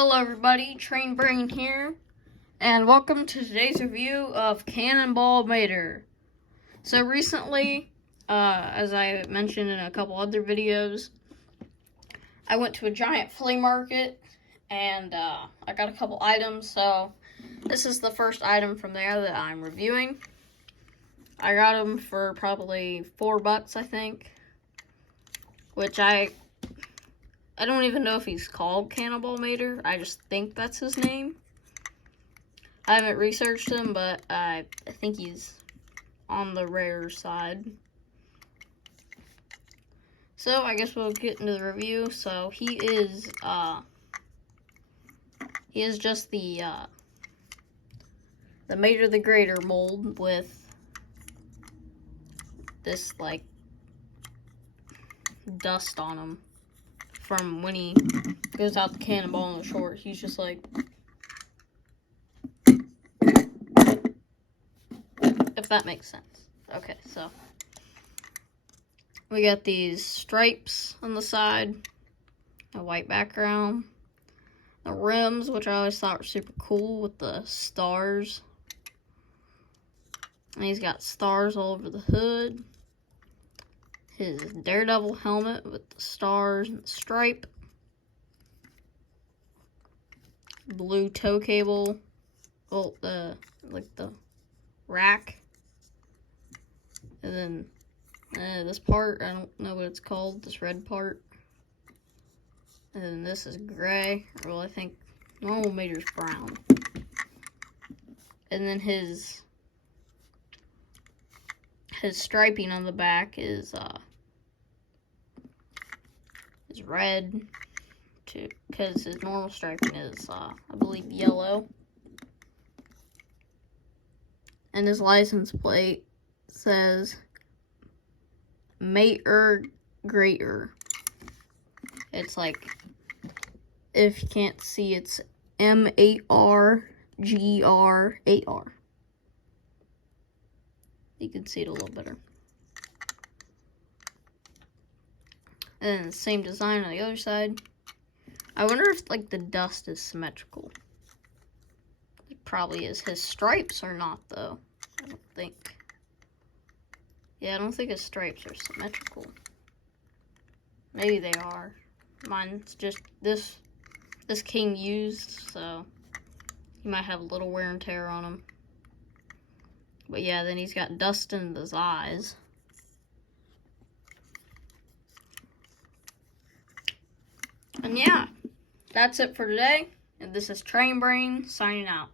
Hello everybody, Train Brain here, and welcome to today's review of Cannonball Mater. So recently, as I mentioned in a couple other videos, I went to a giant flea market, and I got a couple items, so this is the first item from there that I'm reviewing. I got them for probably $4, I think, which I don't even know if he's called Cannonball Mater. I just think that's his name. I haven't researched him, but I think he's on the rare side. So I guess we'll get into the review. So he is just the Mater the Greater mold with this like dust on him. From when he goes out the cannonball in the short, he's just like, if that makes sense. Okay, so we got these stripes on the side, a white background, the rims, which I always thought were super cool with the stars, and he's got stars all over the hood. His Daredevil helmet with the stars and the stripe. Blue tow cable. Well, the rack. And then this part, I don't know what it's called, this red part. And then this is gray. Well, I think normal Mater's brown. And then his striping on the back is red, too, because his normal striping is I believe yellow. And his license plate says Mater Greater. It's like, if you can't see, it's MATRGER8R. You can see it a little better. And then the same design on the other side. I wonder if like the dust is symmetrical. It probably is. His stripes are not though. I don't think. Yeah, I don't think his stripes are symmetrical. Maybe they are. Mine's just this came used, so he might have a little wear and tear on him. But yeah, then he's got dust in his eyes. And yeah, that's it for today. And this is Train Brain signing out.